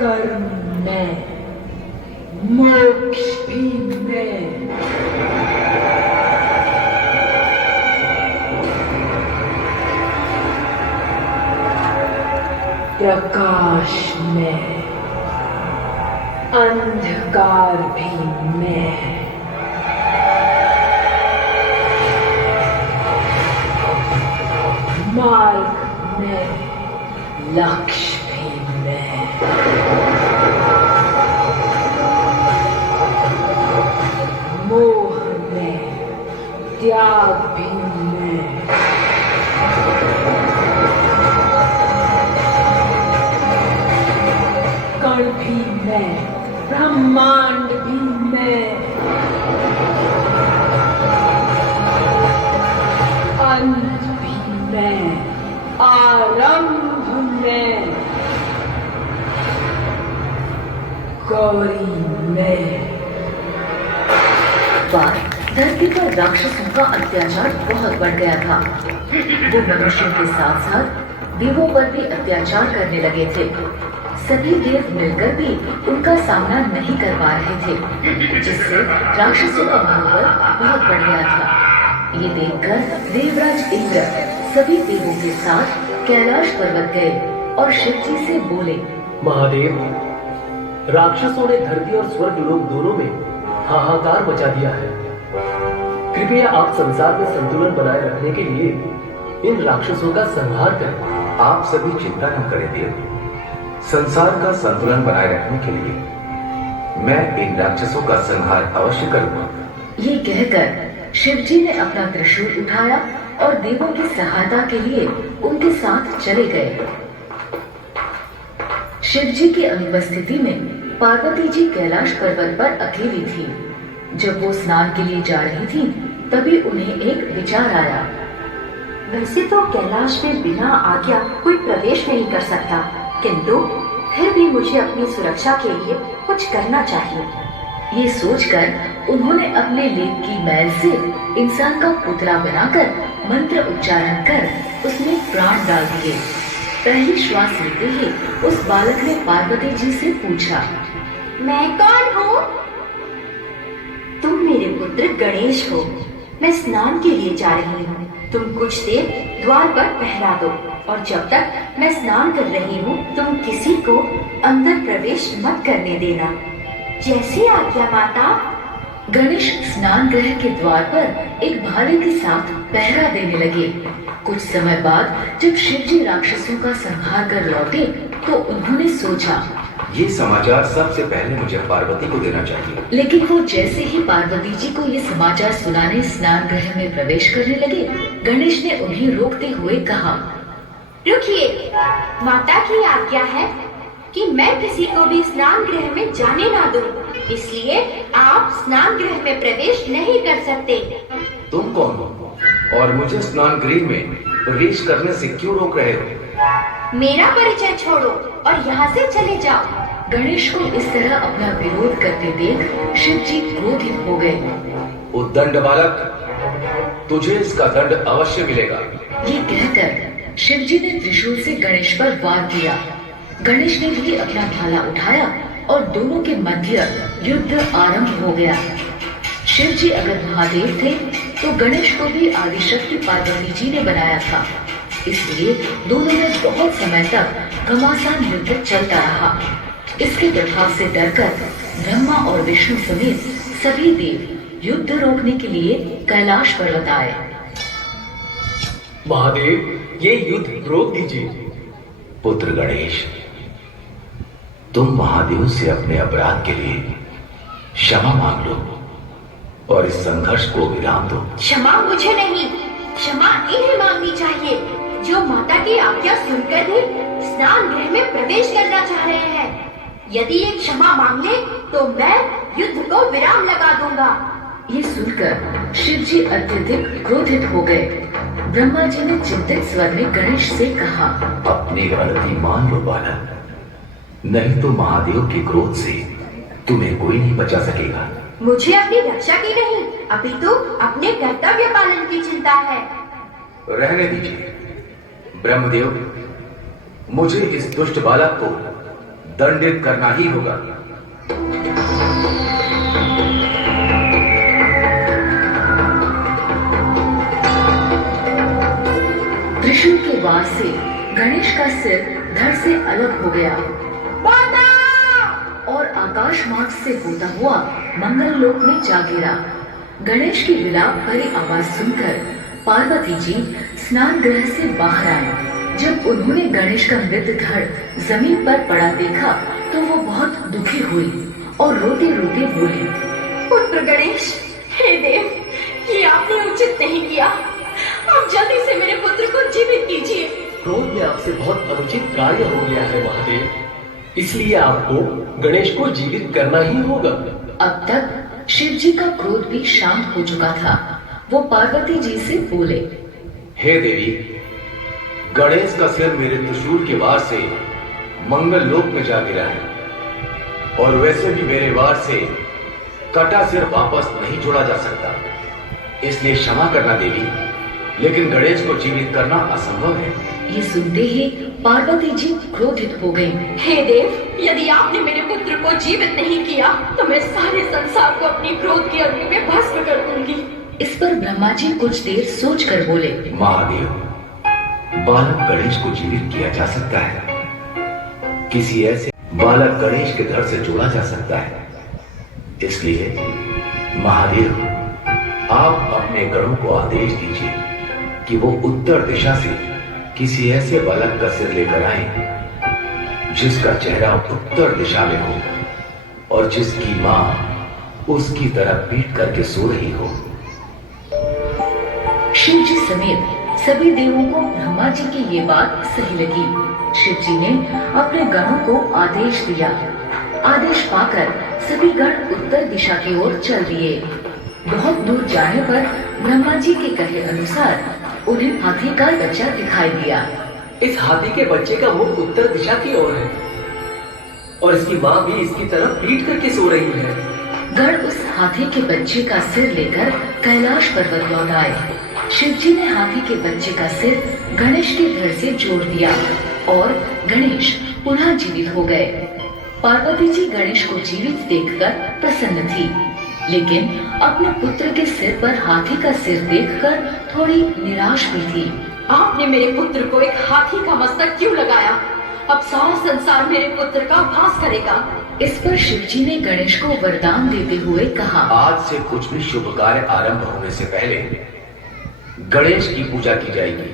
कर्म में, मोक्ष भी में, प्रकाश में, अंधकार भी में, मार्ग में, लक्ष्य भी में, मोह में, त्याग भी में, कण भी में, ब्रह्मांड भी में, अंत भी में, आरंभ में, गौरी में। धरती पर राक्षसों का अत्याचार बहुत बढ़ गया था। वो मनुष्यों के साथ साथ देवों पर भी अत्याचार करने लगे थे। सभी देव मिलकर भी उनका सामना नहीं कर पा रहे थे, जिससे राक्षसों का मनोबल बहुत बढ़ गया था। ये देखकर देवराज इंद्र सभी देवों के साथ कैलाश पर्वत गए और शिव जी से बोले, महादेव, राक्षसों ने धरती और स्वर्ग लोक दोनों में हाहाकार मचा दिया है। कृपया आप संसार में संतुलन बनाए रखने के लिए इन राक्षसों का संहार करें। आप सभी चिंता न करें देव। संसार का संतुलन बनाए रखने के लिए मैं इन राक्षसों का संहार अवश्य करूंगा। ये कहकर शिव जी ने अपना त्रिशूल उठाया और देवों की सहायता के लिए उनके साथ चले गए। शिव जी की अनुपस्थिति में पार्वती जी कैलाश पर्वत पर अकेली थी। जब वो स्नान के लिए जा रही थी, तभी उन्हें एक विचार आया। वैसे तो कैलाश में बिना आज्ञा कोई प्रवेश नहीं कर सकता, किंतु फिर भी मुझे अपनी सुरक्षा के लिए कुछ करना चाहिए। ये सोचकर उन्होंने अपने लेप की मैल से इंसान का पुतला बनाकर मंत्र उच्चारण कर उसमें प्राण डाल दिए। पहली श्वास लेते ही उस बालक ने पार्वती जी से पूछा, मैं कौन हूँ? तुम मेरे पुत्र गणेश हो। मैं स्नान के लिए जा रही हूँ। तुम कुछ देर द्वार पर पहरा दो और जब तक मैं स्नान कर रही हूँ तुम किसी को अंदर प्रवेश मत करने देना। जैसी आज्ञा माता। गणेश स्नान गृह के द्वार पर एक भाले के साथ पहरा देने लगे। कुछ समय बाद जब शिव जी राक्षसों का संहार कर लौटे तो उन्होंने सोचा, ये समाचार सबसे पहले मुझे पार्वती को देना चाहिए। लेकिन वो जैसे ही पार्वती जी को ये समाचार सुनाने स्नान गृह में प्रवेश करने लगे, गणेश ने उन्हें रोकते हुए कहा, रुकिए, माता की आज्ञा है कि मैं किसी को भी स्नान गृह में जाने ना दूं, इसलिए आप स्नान गृह में प्रवेश नहीं कर सकते। तुम कौन हो और मुझे स्नान गृह में प्रवेश करने से क्यों रोक रहे हो? मेरा परिचय छोड़ो और यहाँ से चले जाओ। गणेश को इस तरह अपना विरोध करते देख शिव जी क्रोधित हो गए। उद्दंड बालक, तुझे इसका दंड अवश्य मिलेगा। ये कहकर शिव जी ने त्रिशूल से गणेश पर वार किया। गणेश ने भी अपना भाला उठाया और दोनों के मध्य युद्ध आरंभ हो गया। शिव जी अगर महादेव थे तो गणेश को भी आदिशक्ति पार्वती जी ने बनाया था, इसलिए दोनों में बहुत समय तक घमासान युद्ध चलता रहा। इसके प्रभाव से डरकर ब्रह्मा और विष्णु समेत सभी देव युद्ध रोकने के लिए कैलाश पर्वत आए। महादेव, ये युद्ध रोक दीजिए। पुत्र गणेश, तुम महादेव से अपने अपराध के लिए क्षमा मांग लो और इस संघर्ष को विराम दो। क्षमा मुझे नहीं, क्षमा इन्हें मांगनी चाहिए जो माता की आज्ञा सुनकर भी स्नान गृह में प्रवेश करना चाह रहे हैं। यदि ये क्षमा मांग ले तो मैं युद्ध को विराम लगा दूंगा। ये सुनकर शिव जी अत्यधिक क्रोधित हो गए। ब्रह्मा जी ने चिंतित स्वर में गणेश से कहा, अपनी गलती मान लो बालक, नहीं तो महादेव के क्रोध से तुम्हें कोई नहीं बचा सकेगा। मुझे अपनी रक्षा की नहीं, अपितु अपने कर्तव्य पालन की चिंता है। रहने दीजिए ब्रह्मदेव, मुझे इस दुष्ट बालक को दंडित करना ही होगा। त्रिशूल के वार से गणेश का सिर धड़ से अलग हो गया और आकाश मार्ग से होता हुआ मंगल लोक में जा गिरा। गणेश की विलाप भरी आवाज सुनकर पार्वती जी स्नान गृह से बाहर आए। जब उन्होंने गणेश का मृत धड़ जमीन पर पड़ा देखा तो वो बहुत दुखी हुई और रोते रोते बोली, पुत्र गणेश, हे देव, ये आपने उचित नहीं किया। आप जल्दी से मेरे पुत्र को जीवित कीजिए। क्रोध में आपसे बहुत अनुचित कार्य हो गया है महादेव, इसलिए आपको गणेश को जीवित करना ही होगा। अब तक शिव जी का क्रोध भी शांत हो चुका था। वो पार्वती जी से बोले, हे देवी, गणेश का सिर मेरे त्रिशूल के वार से मंगल लोक में जा गिरा है और वैसे भी मेरे वार से कटा सिर वापस नहीं जोड़ा जा सकता, इसलिए क्षमा करना देवी, लेकिन गणेश को जीवित करना असंभव है। ये सुनते ही पार्वती जी क्रोधित हो गयी। हे देव, यदि आपने मेरे पुत्र को जीवित नहीं किया तो मैं सारे संसार को अपनी क्रोध की अग्नि में भस्म कर दूंगी। इस पर ब्रह्मा जी कुछ देर सोचकर बोले, महादेव, बालक गणेश को जीवित किया जा सकता है। किसी ऐसे बालक गणेश के धड़ से जोड़ा जा सकता है। इसलिए महादेव, आप अपने गणों को आदेश दीजिए कि वो उत्तर दिशा से किसी ऐसे बालक का सिर लेकर आए जिसका चेहरा उत्तर दिशा में हो और जिसकी मां उसकी तरफ पीट करके सो रही हो। शिव जी समेत सभी देवों को ब्रह्मा जी की ये बात सही लगी। शिव जी ने अपने गणों को आदेश दिया। आदेश पाकर सभी गण उत्तर दिशा की ओर चल दिए। बहुत दूर जाने पर ब्रह्मा जी के कहे अनुसार उन्हें हाथी का बच्चा दिखाई दिया। इस हाथी के बच्चे का मुख उत्तर दिशा की ओर है और इसकी माँ भी इसकी तरफ पीट करके सो रही है। गण उस हाथी के बच्चे का सिर लेकर कैलाश पर्वत लौट आए। शिव जी ने हाथी के बच्चे का सिर गणेश के धड़ से जोड़ दिया और गणेश पुनः जीवित हो गए। पार्वती जी गणेश को जीवित देखकर प्रसन्न थी, लेकिन अपने पुत्र के सिर पर हाथी का सिर देखकर थोड़ी निराश भी थी। आपने मेरे पुत्र को एक हाथी का मस्तक क्यों लगाया? अब सारा संसार मेरे पुत्र का उपहास करेगा। इस पर शिव जी ने गणेश को वरदान देते हुए कहा, आज से कुछ भी शुभ कार्य आरंभ होने से पहले गणेश की पूजा की जाएगी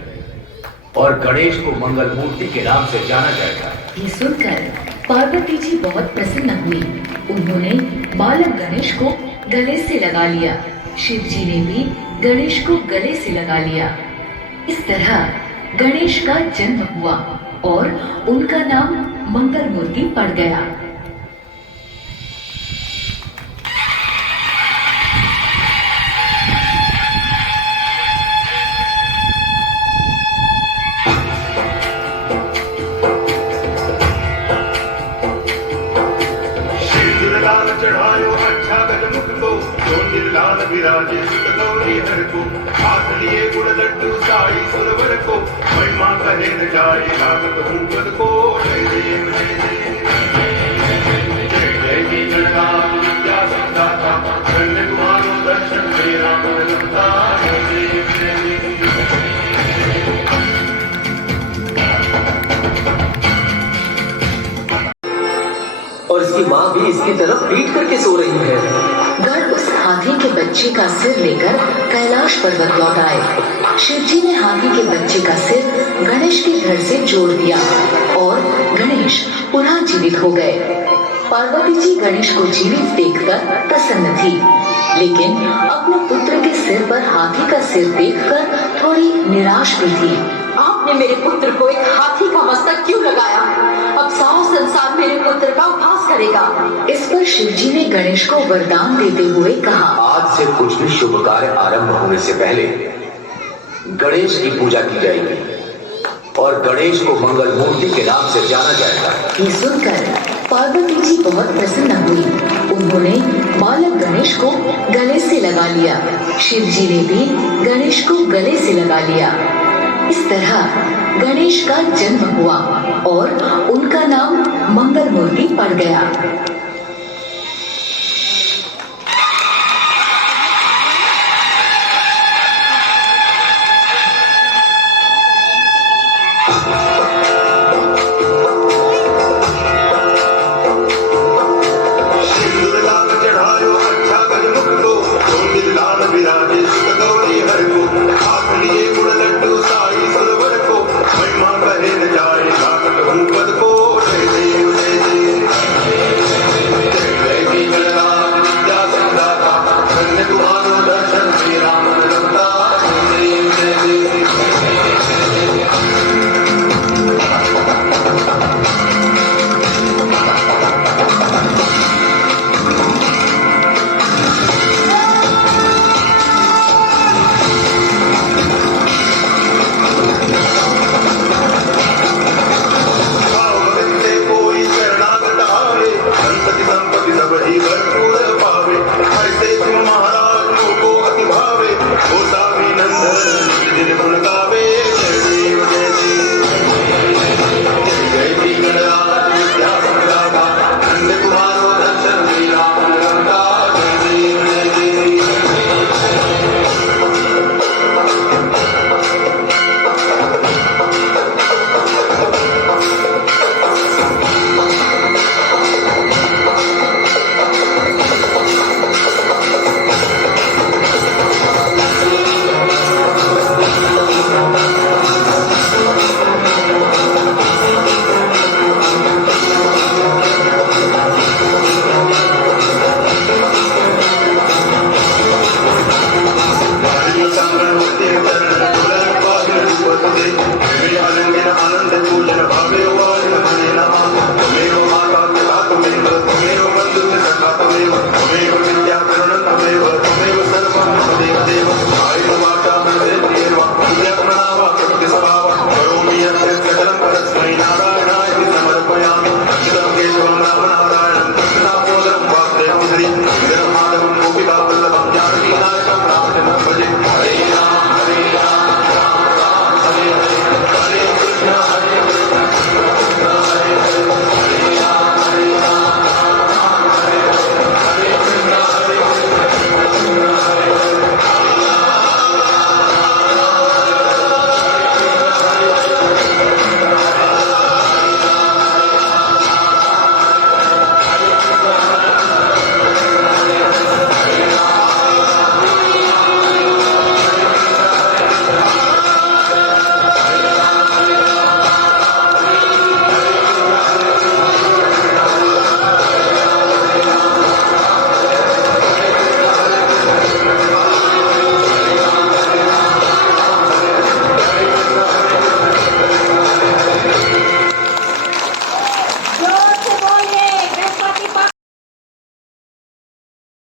और गणेश को मंगल मूर्ति के नाम से जाना जाएगा। ये सुनकर पार्वती जी बहुत प्रसन्न हुई। उन्होंने बालक गणेश को गले से लगा लिया। शिव जी ने भी गणेश को गले से लगा लिया। इस तरह गणेश का जन्म हुआ और उनका नाम मंगल मूर्ति पड़ गया। चढ़ायो अच्छा गजमुख को, जो निर्लाल विराजे सुत गौरी हर को। हाथ लिए गुड़ लड्डू साई सुरवर को, महिमा कहे न जाए लागत भूगल को। जय जय की गणनाथ विद्या सिद्धाता, धन्य तुम्हारो दर्शन मेरा मन लगता। और इसकी माँ भी इसकी तरफ पीट करके सो रही है। गण उस हाथी के बच्चे का सिर लेकर कैलाश पर्वत लौट आए। शिव जी ने हाथी के बच्चे का सिर गणेश के धड़ से जोड़ दिया और गणेश पुनः जीवित हो गए। पार्वती जी गणेश को जीवित देखकर प्रसन्न थी, लेकिन अपने पुत्र के सिर पर हाथी का सिर देखकर थोड़ी निराश भी थी। आपने मेरे पुत्र को एक हाथी का मस्तक क्यों लगाया? अब सारा संसार मेरे पुत्र का उपहास करेगा। इस पर शिव जी ने गणेश को वरदान देते हुए कहा, आज से कुछ भी शुभ कार्य आरंभ होने से पहले गणेश की पूजा की जाएगी और गणेश को मंगल मूर्ति के नाम से जाना जाएगा। ये सुनकर पार्वती जी बहुत प्रसन्न हुई। उन्होंने बालक गणेश को गले से लगा लिया। शिव जी ने भी गणेश को गले से लगा लिया। इस तरह गणेश का जन्म हुआ और उनका नाम मंगल मूर्ति पड़ गया।